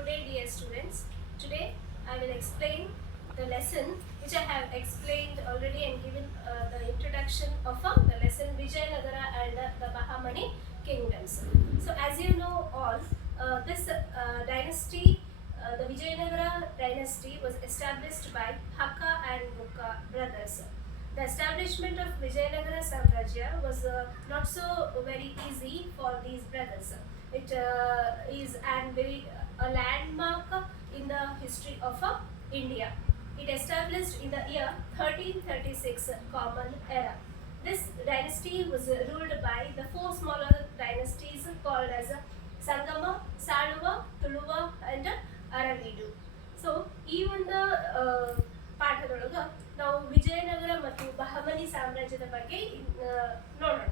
Good day, dear students. Today I will explain the lesson which I have explained already and given the introduction of the lesson Vijayanagara and the Bahamani kingdoms. So as you know all, this dynasty, the Vijayanagara dynasty was established by Hakka and Bukka brothers. The establishment of Vijayanagara Samrajya was not so very easy for these brothers. It is a landmark in the history of India. It established in the year 1336 Common Era. This dynasty was ruled by the four smaller dynasties called as Sangama, Saluva, Tuluva and Aravidu. So ಈ ಒಂದು ಪಾಠದೊಳಗ ನಾವು ವಿಜಯನಗರ ಮತ್ತು ಬಹಮನಿ ಸಾಮ್ರಾಜ್ಯದ ಬಗ್ಗೆ ನೋಡೋಣ.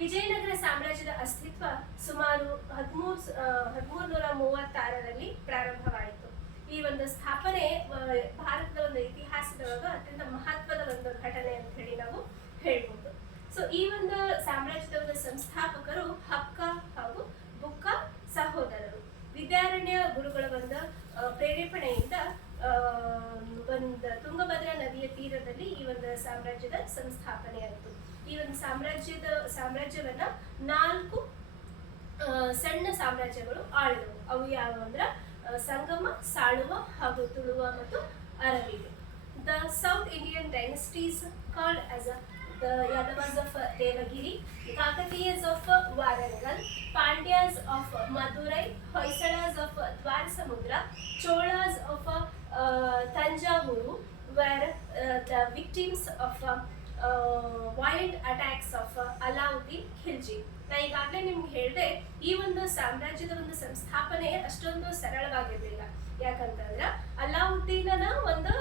ವಿಜಯನಗರ ಸಾಮ್ರಾಜ್ಯದ ಅಸ್ತಿತ್ವ ಸುಮಾರು 1336ರಲ್ಲಿ ಪ್ರಾರಂಭವಾಯಿತು. ಈ ಒಂದು ಸ್ಥಾಪನೆ ಭಾರತದ ಒಂದು ಇತಿಹಾಸದೊಳಗ ಅತ್ಯಂತ ಮಹತ್ವದ ಒಂದು ಘಟನೆ ಅಂತ ಹೇಳಿ ನಾವು ಹೇಳ್ಬೋದು. ಸೊ ಈ ಒಂದು ಸಾಮ್ರಾಜ್ಯದ ಒಂದು ಸಂಸ್ಥಾಪಕರು ಹಕ್ಕ ಹಾಗೂ ಬುಕ್ಕ ಸಹೋದರರು. ವಿದ್ಯಾರಣ್ಯ ಗುರುಗಳ ಒಂದು ಪ್ರೇರೇಪಣೆಯಿಂದ ಒಂದು ತುಂಗಭದ್ರಾ ನದಿಯ ತೀರದಲ್ಲಿ ಈ ಒಂದು ಸಾಮ್ರಾಜ್ಯದ ಸಂಸ್ಥಾಪನೆಯಾಯಿತು. ಈ ಒಂದು ಸಾಮ್ರಾಜ್ಯವನ್ನ 4 ಸಣ್ಣ ಸಾಮ್ರಾಜ್ಯಗಳು ಆಳಿದವು. ಅವು ಯಾವುವು ಅಂದ್ರೆ ಸಂಗಮ, ಸಾಳುವ ಹಾಗೂ ತುಳುವ ಮತ್ತು Aravidu. The South Indian dynasties called as the Yadavas of Devagiri, Kakatiyas of Warangal, Pandyas of Madurai, Hoysalas of Dwarasamudra, Cholas of Tanjavuru were the victims of violent attacks of Alauddin Khilji. ನಾ ಈಗಾಗಲೇ ನಿಮ್ಗೆ ಹೇಳಿದೆ, ಈ ಒಂದು ಸಾಮ್ರಾಜ್ಯದ ಒಂದು ಸಂಸ್ಥಾಪನೆ ಅಷ್ಟೊಂದು ಸರಳವಾಗಿರಲಿಲ್ಲ. ಯಾಕಂತಂದ್ರೆ ಅಲಾವುದ್ದೀನನ ಒಂದು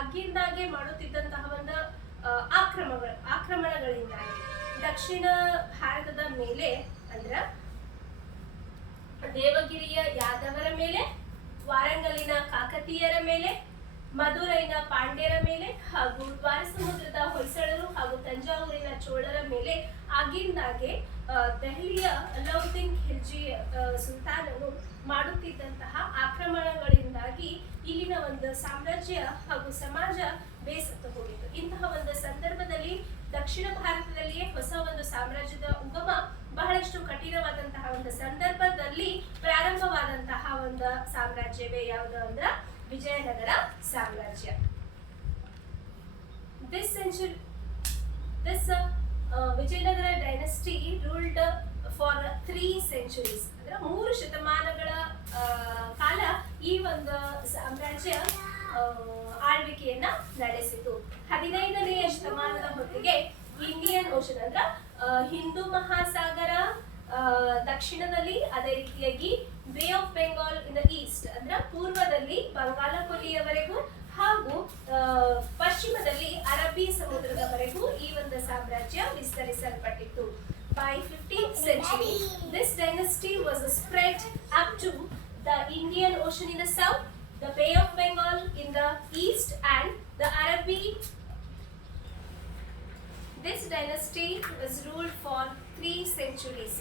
ಆಗಿಂದಾಗೆ ಮಾಡುತ್ತಿದ್ದಂತಹ ಒಂದು ಆಕ್ರಮಣಗಳಿಂದಾಗಿ ದಕ್ಷಿಣ ಭಾರತದ ಮೇಲೆ ಅಂದ್ರ ದೇವಗಿರಿಯ ಯಾದವರ ಮೇಲೆ, ವಾರಂಗಲಿನ ಕಾಕತೀಯರ ಮೇಲೆ, ಮಧುರೈನ ಪಾಂಡ್ಯರ ಮೇಲೆ ಹಾಗೂ ದ್ವಾರಸಮುದ್ರದ ಹೊಯ್ಸಳರು ಹಾಗೂ ತಂಜಾವೂರಿನ ಚೋಳರ ಮೇಲೆ ಆಗಿಂದಾಗೆ ದೆಹಲಿಯ ಅಲಾವುದ್ದೀನ್ ಖಿಲ್ಜಿ ಸುಲ್ತಾನನು ಮಾಡುತ್ತಿದ್ದಂತಹ ಆಕ್ರಮಣಗಳಿಂದಾಗಿ ಇಲ್ಲಿನ ಒಂದು ಸಾಮ್ರಾಜ್ಯ ಹಾಗೂ ಸಮಾಜ ಬೇಸತ್ತು ಹೋಗಿತ್ತು. ಇಂತಹ ಒಂದು ಸಂದರ್ಭದಲ್ಲಿ ದಕ್ಷಿಣ ಭಾರತದಲ್ಲಿಯೇ ಹೊಸ ಒಂದು ಸಾಮ್ರಾಜ್ಯದ ಉಗಮ ಬಹಳಷ್ಟು ಕಠಿಣವಾದಂತಹ ಒಂದು ಸಂದರ್ಭದಲ್ಲಿ ಪ್ರಾರಂಭವಾದಂತಹ ಒಂದು ಸಾಮ್ರಾಜ್ಯವೇ ಯಾವುದು ಅಂದ್ರ ವಿಜಯನಗರ ಸಾಮ್ರಾಜ್ಯ. This Vijayanagara dynasty ruled for 3 centuries. ಅಂದ್ರೆ 3 ಶತಮಾನಗಳ ಕಾಲ ಈ ಒಂದು ಸಾಮ್ರಾಜ್ಯ ಆಳ್ವಿಕೆಯನ್ನ ನಡೆಸಿತು. 15ನೆಯ ಶತಮಾನದ ಹೊತ್ತಿಗೆ ಇಂಡಿಯನ್ ಓಷನ್ ಅಂದ್ರ ಹಿಂದೂ ಮಹಾಸಾಗರ ದಕ್ಷಿಣದಲ್ಲಿ, ಅದೇ ರೀತಿಯಾಗಿ bay of Bengal in the East ಅಂದ್ರ ಪೂರ್ವದಲ್ಲಿ ಬಂಗಾಳ ಕೊಲ್ಲಿಯವರೆಗೂ ಹಾಗೂ ಪಶ್ಚಿಮದಲ್ಲಿ ಅರಬ್ಬಿ ಸಮುದ್ರದವರೆಗೂ ಈ ಒಂದು ಸಾಮ್ರಾಜ್ಯ ವಿಸ್ತರಿಸಲ್ಪಟ್ಟಿತ್ತು. By 15th century, this dynasty was spread up to the Indian Ocean in the south, the Bay of Bengal in the east, and the Arabi. This dynasty was ruled for 3 centuries.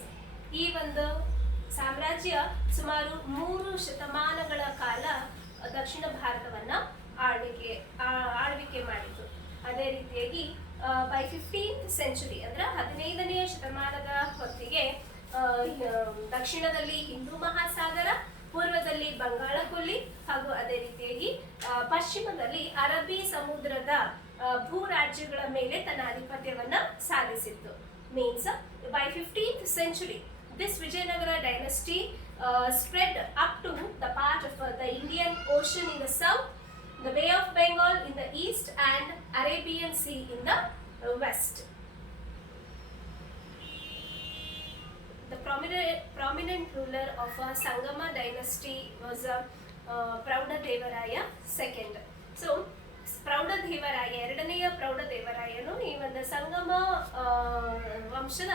ಈ ಒಂದು ಸಾಮ್ರಾಜ್ಯ ಸುಮಾರು 3 ಶತಮಾನಗಳ ಕಾಲ ದಕ್ಷಿಣ ಭಾರತವನ್ನ ಆಳ್ವಿಕೆ ಮಾಡಿತು. ಅದೇ ರೀತಿಯಾಗಿ ಬೈ 15th century ಅಂದ್ರೆ 15ನೆಯ ಶತಮಾನದ ಹೊತ್ತಿಗೆ ದಕ್ಷಿಣದಲ್ಲಿ ಹಿಂದೂ ಮಹಾಸಾಗರ, ಪೂರ್ವದಲ್ಲಿ ಬಂಗಾಳ ಕೊಲ್ಲಿ ಹಾಗೂ ಅದೇ ರೀತಿಯಾಗಿ ಪಶ್ಚಿಮದಲ್ಲಿ ಅರಬ್ಬಿ ಸಮುದ್ರದ ಭೂ ರಾಜ್ಯಗಳ ಮೇಲೆ ತನ್ನ ಆಧಿಪತ್ಯವನ್ನ ಸಾಧಿಸಿತ್ತು. Means by 15th century this Vijayanagara dynasty spread up to the part of the Indian Ocean in the south, the Bay of Bengal in the east, and Arabian Sea in the west. The prominent ruler of Sangama dynasty was Praudadevaraya II. So ಪ್ರೌಢದೇವರಾಯ, 2ನೆಯ ಪ್ರೌಢದೇವರಾಯನು ಈ ಒಂದು ಸಂಗಮ ವಂಶದ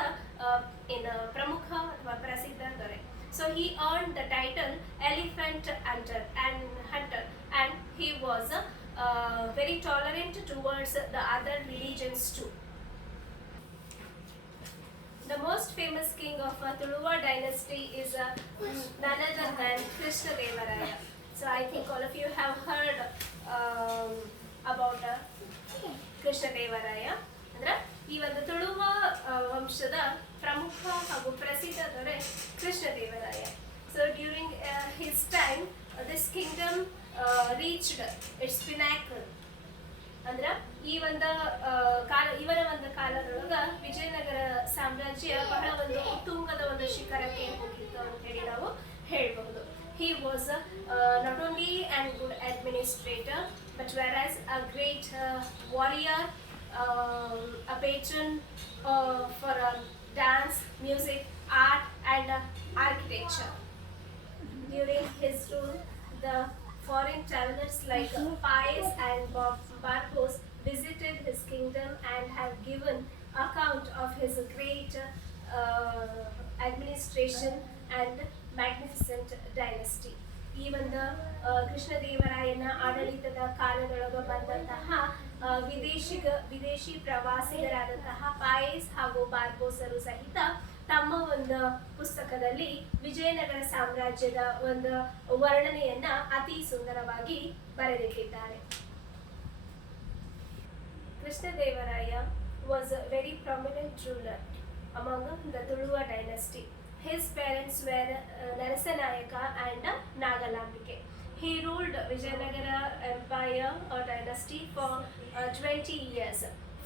ಪ್ರಮುಖ ಅಥವಾ ಪ್ರಸಿದ್ಧ ದೊರೆ. So he earned the title Elephant Hunter and he was very tolerant towards the other religions too. The most famous king of Tuluva dynasty is none other other than Krishna Devaraya. So I think all of you have heard about Krishna Devaraya. ಅಂದ್ರೆ ಈ ಒಂದು ತುಳುವ ವಂಶದ ಪ್ರಮುಖ ಹಾಗೂ ಪ್ರಸಿದ್ಧ ದೊರೆ Krishna Devaraya. So during his time, this kingdom reached its pinnacle. ಅಂದ್ರ ಈ ಒಂದು ಇವರ ಒಂದು ಕಾಲದೊಳಗ ವಿಜಯನಗರ ಸಾಮ್ರಾಜ್ಯ ಬಹಳ ಒಂದು ಉತ್ತುಂಗದ ಒಂದು ಶಿಖರಕ್ಕೆ ಹೋಗಿತ್ತು ಅಂತ ಹೇಳಿ ನಾವು ಹೇಳಬಹುದು. He was not only a good administrator, but whereas a great warrior, a patron for dance, music, art and architecture. During his rule, the foreign travelers like Pais and Barcos visited his kingdom and have given account of his great administration and magnificent dynasty. ಈ ಒಂದು ಕೃಷ್ಣದೇವರಾಯನ ಆಡಳಿತದ ಕಾಲದೊಳಗೆ ಬಂದಂತಹ ವಿದೇಶಿ ಪ್ರವಾಸಿಗರಾದಂತಹ ಪಾಯಸ್ ಹಾಗೂ ಬಾರ್ಬೋಸರು ಸಹಿತ ತಮ್ಮ ಒಂದು ಪುಸ್ತಕದಲ್ಲಿ ವಿಜಯನಗರ ಸಾಮ್ರಾಜ್ಯದ ಒಂದು ವರ್ಣನೆಯನ್ನ ಅತಿ ಸುಂದರವಾಗಿ ಬರೆದಿಟ್ಟಿದ್ದಾರೆ. Krishnadevaraya was a very prominent ruler among the Tuluva dynasty. His parents were Narasanayaka and Nagalambike. He ruled Vijayanagara Empire or dynasty for 20 years,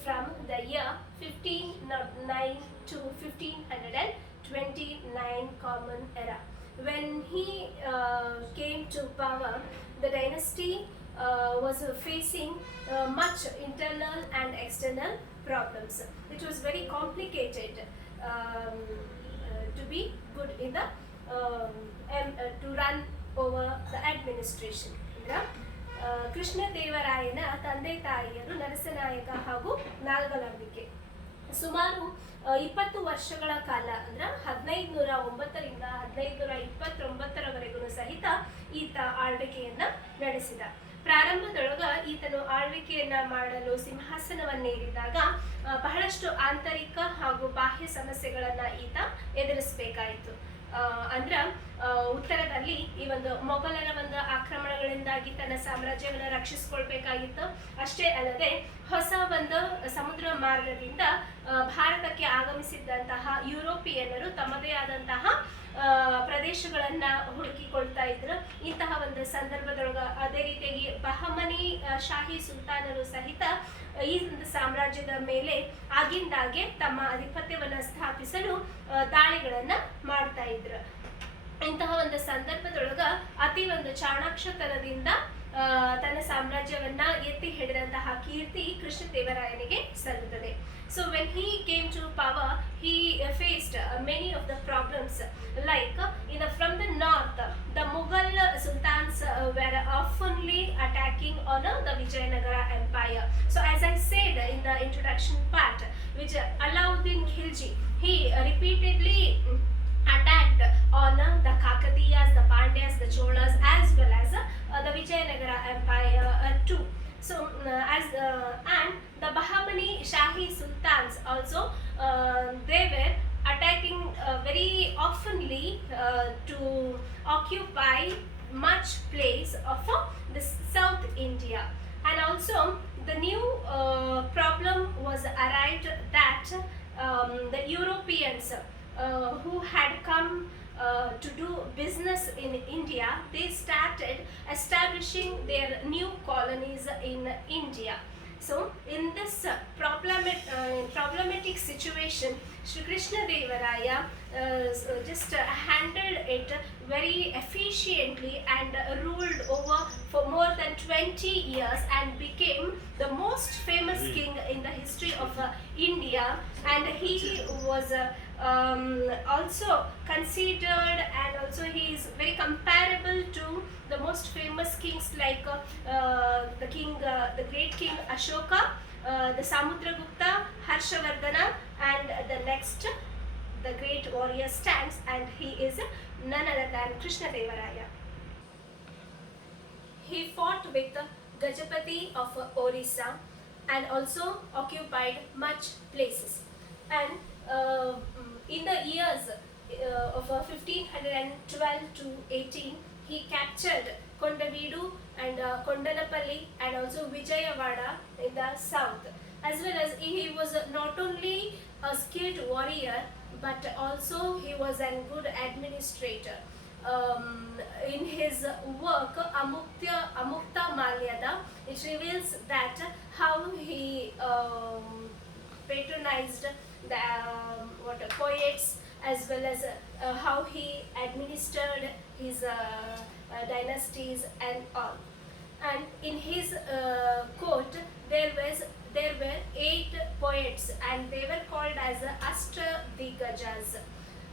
from the year 1509 to 1529 Common Era. When he came to power, the dynasty was facing much internal and external problems. It was very complicated to be good in the to run over the administration. Krishna ದೇವರಾಯನ ತಂದೆ ತಾಯಿಯರು ನರಸನಾಯಕ ಹಾಗೂ ನಾಗಲಾಂಬಿಕೆ. ಸುಮಾರು 20 ವರ್ಷಗಳ ಕಾಲ ಅಂದ್ರೆ 1509ರಿಂದ 1529ರವರೆಗೂ ಸಹಿತ ಈತ ಆಳ್ವಿಕೆಯನ್ನ ನಡೆಸಿದ. ಪ್ರಾರಂಭದೊಳಗ ಈತನು ಆಳ್ವಿಕೆಯನ್ನ ಮಾಡಲು ಸಿಂಹಾಸನವನ್ನೇರಿದಾಗ ಬಹಳಷ್ಟು ಆಂತರಿಕ ಹಾಗೂ ಬಾಹ್ಯ ಸಮಸ್ಯೆಗಳನ್ನ ಈತ ಎದುರಿಸಬೇಕಾಯಿತು. ಅಂದ್ರ ಉತ್ತರದಲ್ಲಿ ಈ ಒಂದು ಮೊಘಲರ ಒಂದು ಆಕ್ರಮಣಗಳಿಂದಾಗಿ ತನ್ನ ಸಾಮ್ರಾಜ್ಯವನ್ನ ರಕ್ಷಿಸಿಕೊಳ್ಬೇಕಾಗಿತ್ತು. ಅಷ್ಟೇ ಅಲ್ಲದೆ ಹೊಸ ಒಂದು ಸಮುದ್ರ ಮಾರ್ಗದಿಂದ ಭಾರತಕ್ಕೆ ಆಗಮಿಸಿದ್ದಂತಹ ಯುರೋಪಿಯನ್ನರು ತಮ್ಮದೇ ಆದಂತಹ ಪ್ರದೇಶಗಳನ್ನ ಹುಡುಕಿಕೊಳ್ತಾ ಇದ್ರು. ಇಂತಹ ಒಂದು ಸಂದರ್ಭದೊಳಗ ಅದೇ ರೀತಿಯಾಗಿ ಬಹಮನಿ ಶಾಹಿ ಸುಲ್ತಾನರು ಸಹಿತ ಈ ಒಂದು ಸಾಮ್ರಾಜ್ಯದ ಮೇಲೆ ಆಗಿಂದಾಗೆ ತಮ್ಮ ಆಧಿಪತ್ಯವನ್ನ ಸ್ಥಾಪಿಸಲು ದಾಳಿಗಳನ್ನ ಮಾಡ್ತಾ ಇದ್ರು. ಇಂತಹ ಒಂದು ಸಂದರ್ಭದೊಳಗ ಅತಿ ಒಂದು ಚಾಣಾಕ್ಷತನದಿಂದ ತನ್ನ ಸಾಮ್ರಾಜ್ಯವನ್ನ ಎತ್ತಿ ಹಿಡಿದಂತಹ ಕೀರ್ತಿ ಕೃಷ್ಣದೇವರಾಯನಿಗೆ ಸಲ್ಲುತ್ತದೆ. So when he came to power, he faced many of the problems, like from the north, the Mughal sultans were oftenly attacking on the Vijayanagara Empire. So as I said in the introduction part, which Alauddin Khilji, he repeatedly attacked on the Kakatiyas, the Pandyas, the Cholas, as well as the Vijayanagara Empire too. So and the Bahamani Shahi sultans also they were attacking very oftenly to occupy much place of the South India. And also the new problem was arrived that the Europeans who had come to do business in India, they started establishing their new colonies in India. So in this problematic situation, Shri Krishna Devaraya just handled it very efficiently and ruled over for more than 20 years and became the most famous king in the history of India. And he was also considered, and also he is very comparable to the most famous kings like the great king Ashoka, the Samudragupta, Harshavardhana, and the next the great warrior stands, and he is none other than Krishna Devaraya. He fought with Gajapati of Orissa and also occupied much places. And in the years of 1512 to 18, he captured Kondavidu and Kondanapalli and also Vijayawada in the south. As well as he was not only a skilled warrior but also he was a good administrator. In his work Amukta Malyada, it reveals that how he patronized the poets, as well as how he administered his dynasties and all. And in his court there were 8 poets and they were called as Ashtadigajas.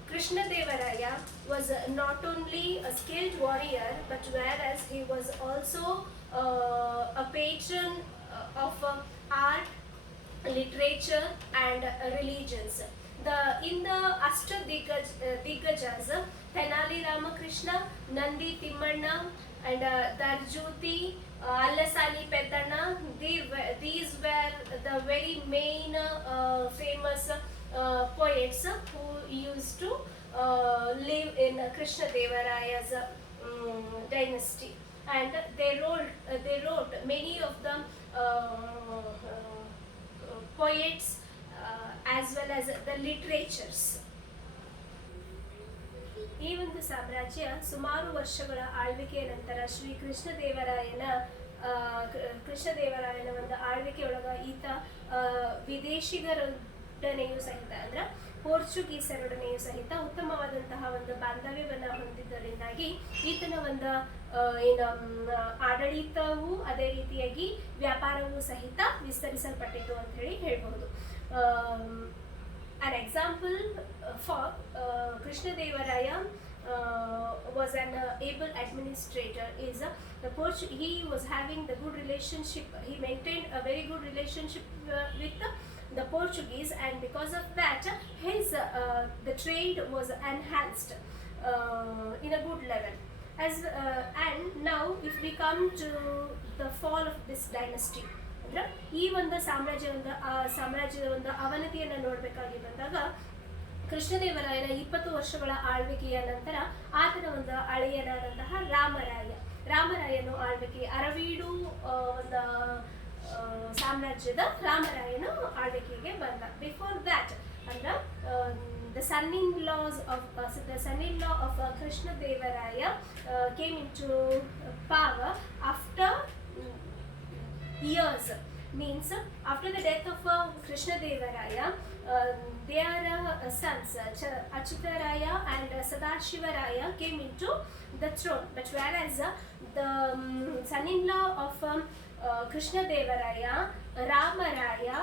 Krishnadevaraya was not only a skilled warrior but whereas he was also a patron of art, literature and religions. In the Ashtadigajas, Tenali Ramakrishna, Nandi Timmanna and Darjuti, Allasani Peddana, these were the very main famous poets who used to live in Krishnadevaraya's dynasty, and they wrote many of the poets as well as the literatures. ಈ ಒಂದು ಸಾಮ್ರಾಜ್ಯ ಸುಮಾರು ವರ್ಷಗಳ ಆಳ್ವಿಕೆಯ ನಂತರ ಶ್ರೀ ಕೃಷ್ಣದೇವರಾಯನ ಒಂದು ಆಳ್ವಿಕೆಯೊಳಗ ಈತ ವಿದೇಶಿಗರೊಡನೆಯೂ ಸಹಿತ ಅಂದ್ರೆ ಪೋರ್ಚುಗೀಸರೊಡನೆಯೂ ಸಹಿತ ಉತ್ತಮವಾದಂತಹ ಒಂದು ಬಾಂಧವ್ಯವನ್ನು ಹೊಂದಿದ್ದರಿಂದಾಗಿ ಈತನ ಒಂದು ಆಡಳಿತವೂ ಅದೇ ರೀತಿಯಾಗಿ ವ್ಯಾಪಾರವೂ ಸಹಿತ ವಿಸ್ತರಿಸಲ್ಪಟ್ಟಿತು ಅಂತ ಹೇಳಿ ಹೇಳ್ಬಹುದು. An example for Krishnadevaraya was an able administrator is he was having the good relationship. He maintained a very good relationship with the Portuguese, and because of that his the trade was enhanced in a good level. And now if we come to the fall of this dynasty, ಈ ಒಂದು ಸಾಮ್ರಾಜ್ಯದ ಒಂದು ಅವನತಿಯನ್ನು ನೋಡಬೇಕಾಗಿ ಬಂದಾಗ ಕೃಷ್ಣದೇವರಾಯನ 20 ವರ್ಷಗಳ ಆಳ್ವಿಕೆಯ ನಂತರ ಆತನ ಒಂದು ಅಳಿಯನಾದಂತಹ ರಾಮರಾಯನು ಆಳ್ವಿಕೆ ಅರವೀಡು ಒಂದು ಸಾಮ್ರಾಜ್ಯದ ರಾಮರಾಯನು ಆಳ್ವಿಕೆಗೆ ಬಂದ. ಬಿಫೋರ್ ದ್ಯಾಟ್ ಅಂದ್ರೆ the son-in-law of Krishnadevaraya came into power after years. Means after the death of Krishnadevaraya, their sons Achyutaraya and Sadashivaraya came into the throne. But whereas the son-in-law of Krishnadevaraya, Ramaraya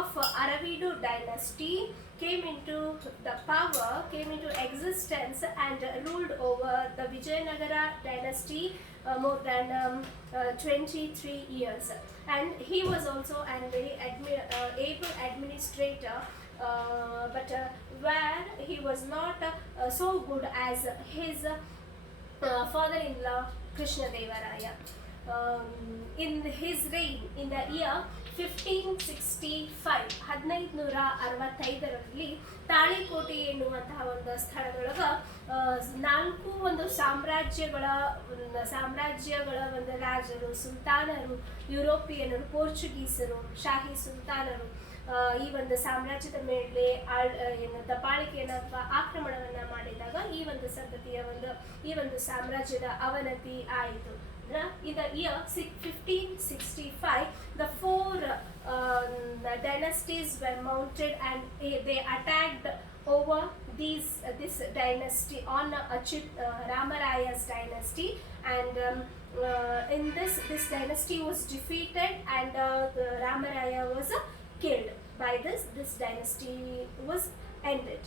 of Aravidu dynasty, came into existence and ruled over the Vijayanagara dynasty more than 23 years. And he was also a very able administrator, but where he was not so good as his father-in-law Krishnadevaraya. In his reign, in the year 1565, 1565ರಲ್ಲಿ Talikote ಎನ್ನುವಂತಹ ಒಂದು ಸ್ಥಳದೊಳಗ 4 ಒಂದು ಸಾಮ್ರಾಜ್ಯಗಳ ಒಂದು ರಾಜರು, ಸುಲ್ತಾನರು, ಯುರೋಪಿಯನರು, ಪೋರ್ಚುಗೀಸರು, ಶಾಹಿ ಸುಲ್ತಾನರು ಈ ಒಂದು ಸಾಮ್ರಾಜ್ಯದ ಮೇಲೆ ದಬ್ಬಾಳಿಕೆಯನ್ನು ಅಥವಾ ಆಕ್ರಮಣವನ್ನ ಮಾಡಿದಾಗ ಈ ಒಂದು ಸಾಮ್ರಾಜ್ಯದ ಅವನತಿ ಆಯಿತು. In the year 1565, the 4 dynasties were mounted and they attacked over this dynasty on Ramaraya's dynasty, and in this dynasty was defeated and Ramaraya was killed. By this dynasty was ended.